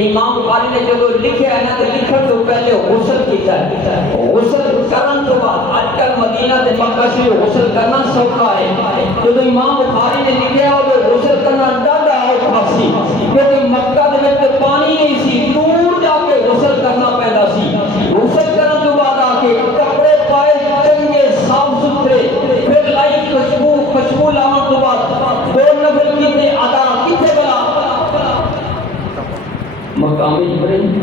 امام بخاری نے جب لکھے ہے نا تو لکھن تو پہلے غسل کیتا ہے، غسل کرن تو بعد آج کل مدینہ تے مکہ سے غسل کرنا سوکھا ہے، تو امام بخاری نے لکھا ہے غسل کرنا ڈاڈا اوکھا سی، کیونکہ مکہ دے وچ پانی نہیں سی، دور جا کے غسل کرنا پیندا سی، غسل کرن تو بعد آ کے کپڑے پائے چنگے صاف ستھرے، پھر لائی خوشبو لاون تو بعد دو نفل کیتے ادا کتے بلا مقام ابراہیم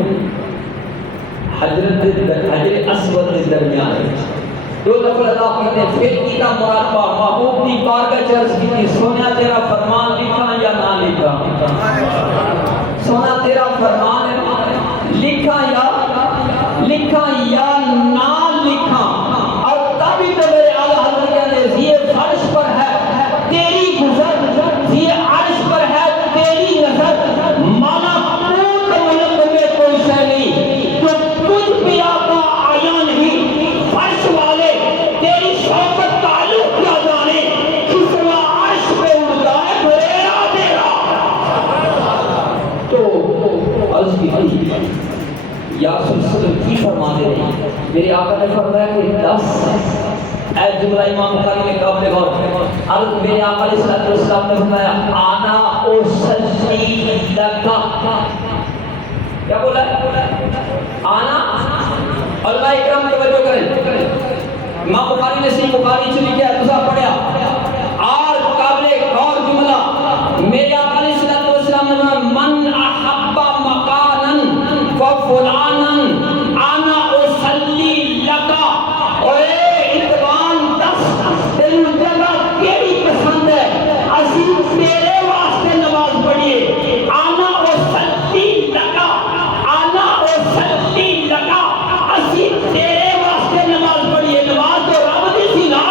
حجر اسود کے درمیان دو نفل ادا کیتے، پھر کیتا مراقبہ، محبوب دی بارگاہ چ عرض کی سونا تیرا فرمان لکھا یا نہ لکھا، سونا تیرا فرمان لکھا یا نہ لکھا، اور تبھی تو میرے اعلیٰ حضرت کہتے یہ فرش پر ہے تیری گزر، یہ عرش پر ہے تیری نظر، مانا پورت ملک میں کوئی شے نہیں تو تجھ پہ آقا آیا نہیں، فرش والے تیری شوقت تعلق کیا جانے، کسوا عرش پہ اڑتا ہے بھریرا تیرا۔ تو عرض کی یا رسول اللہ کی فرما دے رہے میرے آقا نے فرمایا کہ 10 اے جملہ امام بخاری میں قابل غور، عرض میرے آقا علیہ السلام نے فرمایا آنا اصلی لکا، کیا بولا ہے؟ آنا، علماء اکرام توجہ کریں، امام بخاری نے صحیح بخاری سے لکھا ہے، دوسرا پڑھیا اور قابل غور جملہ میرے آقا علیہ السلام نے فرمایا من احب مکانا ففلانا انا اصلی لکا، اوے اتوان 10 تین جگہ کیڑی پسند ہے اسی تیرے واسطے نماز پڑھیے، انا اصلی لکا، انا اصلی لکا، اسی تیرے واسطے نماز پڑھیے، نماز تو رب دی سی نا،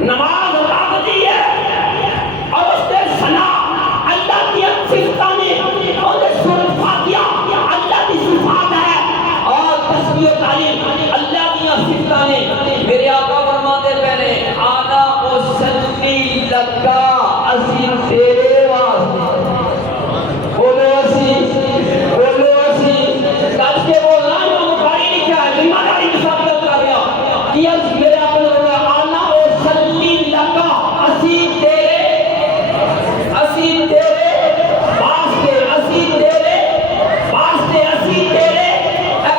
نماز رب دی ہے اور اس نے ثنا اللہ کی صفتاں نے اور سورۃ فاتحہ اللہ کی صفات ہے اور تسبیح و تعلیم اللہ کی صفتاں نے، میرے آقا فرماتے پہلے آنا اصلی لکا، اسی تیرے واسطے، بولو اسی کل کے بولنا امام بخاری لکھا ہے، ذمہ داری کے ساتھ بات کر رہا کہ میرے آقا نے فرمایا آنا اصلی لکا، اسی تیرے واسطے، اسی تیرے واسطے، اسی تیرے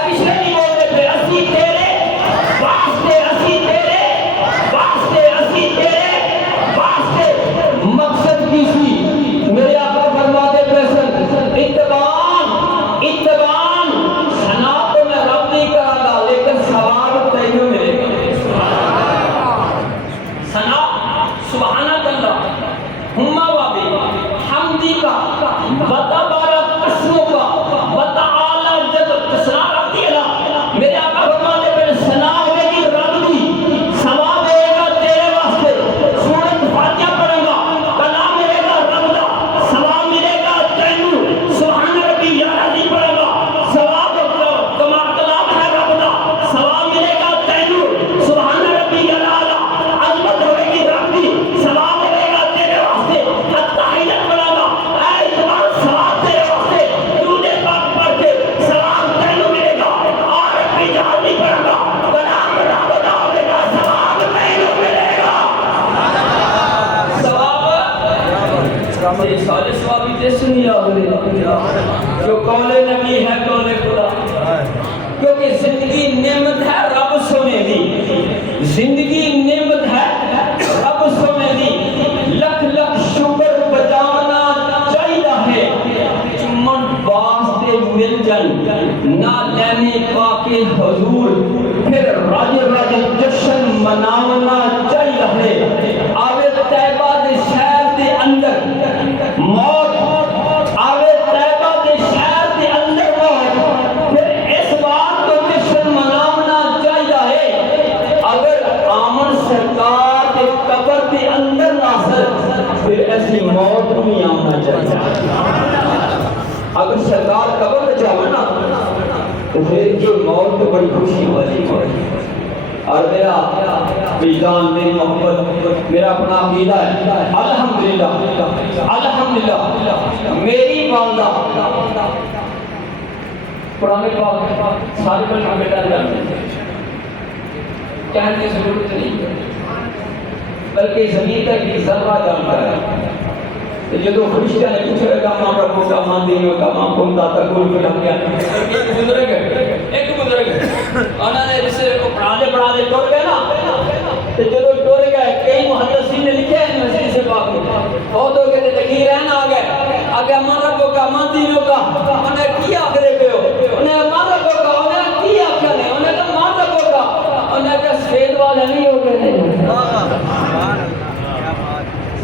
پچھلے نہیں بولتے پھر اسی تیرے واسطے، اسی تیرے واسطے، اسی تیرے واسطے، مقصد کسی میرے آقا فرماتے پیسن اتبان ثنا تو میں رب نہیں کرا گا لیکن ثواب تینوں ملے گا، ثنا سبحانک اللہ ہما وابی حمدی کا وتبارک اسمو کا وتعالی جدت، ثنا رب دی اللہ، میرے آقا فرماتے پہ ثنا ہوئے گی رب دی، ثواب ہوئے گا تیرے واسطے، سورۃ فاتحہ پڑھے گا کلام ملے گا رب دا، ثواب ملے گا تینوں، سبحان ربی العظیم پڑھے گا ثواب کلام ہے رب دا، ثواب ملے گا تینوں، سبحان ربی الاعلی، عظمت ہوئے گی رب دی، ثواب ہوئے گا تیرے واسطے، التحیت پڑھے گا اے اتبان ثواب تیرے واسطے، درود پاک پڑھ کے ثواب تینوں ملے گا، اور ربی جہانی پڑھے گا کلام رب دا ہوئے گا، ثواب تینوں ملے گا، ثواب سے سال ثوابی تے سنیا ہوئے جو قول نبی ہے قول خدا، کیونکہ زندگی نعمت ہے رب سونے دی، زندگی نعمت ہے رب سونے دی، لکھ لکھ شکر بجانا چاہیے ہے، چمن واسطے مل جن نہ لینے پاکے حضور، پھر راج راج جشن مناونا چاہیے ہے، آوے طیبہ دے شہر دے اندر موت، آوے طیبہ دے شہر دے اندر موت، پھر اس بات کو جشن مناونا چاہیے ہے، اگر آمن سرکار کے قبر کے اندر ناصر پھر ایسی موت نہیں آنا چاہیے، اگر سرکار قبر میں جاؤ نا تو پھر یہ موت تو بڑی خوشی والی موت، اور میری جان میری محبت میرا اپنا عقیدہ ہے الحمدللہ الحمدللہ میری والدہ قرآن پاک سارے بچوں بیٹا جانتے ہیں کہنے کی ضرورت نہیں بلکہ زمین کا بھی ذرہ جانتا ہے جدو فرشتہ نے پوچھا کہ ماں ربو کا ماں دینوں کا ماں کونتا تقول کو ڈھم گیا ایک بزرگ انہوں نے جسے پڑھانے ٹور گئے نا تو جدو ٹور گئے کئی محدثین نے لکھے ہیں مسیح سے پاک میں بہت ہو گئے لکھی رہنا آگے ماں ربو کا ماں دینوں کا انہیں کیا آخرے پہ ہو انہیں ماں ربو کا انہیں کیا آخرے انہیں کہا ماں ربو کا انہیں کہا سفید والے نہیں ہو گئے تھے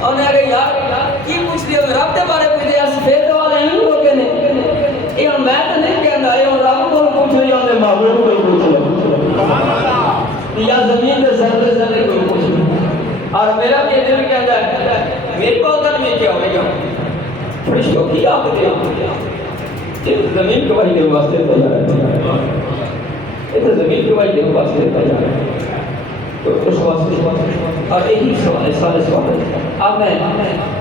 انہیں کہا یار کی پوچھ دیا رب دے بارے پوچھ دیا سفید والے نہیں ہو گئے نے یہ میں تو نہیں کہنا یہ رب کو پوچھ رہی ہوں محبوب کو پوچھ رہی یا زمین دے ذرے کو پوچھ رہی اور میرا بھی دل کہتا ہے میری بات میں کیا ہوگا فرشتوں کی آپ دے یہ زمین کو وہی دے واسطے تیار ہے یہ زمین کو وہی دے واسطے تیار ہے تو اس واسطے اور یہی سوال ہے اب میں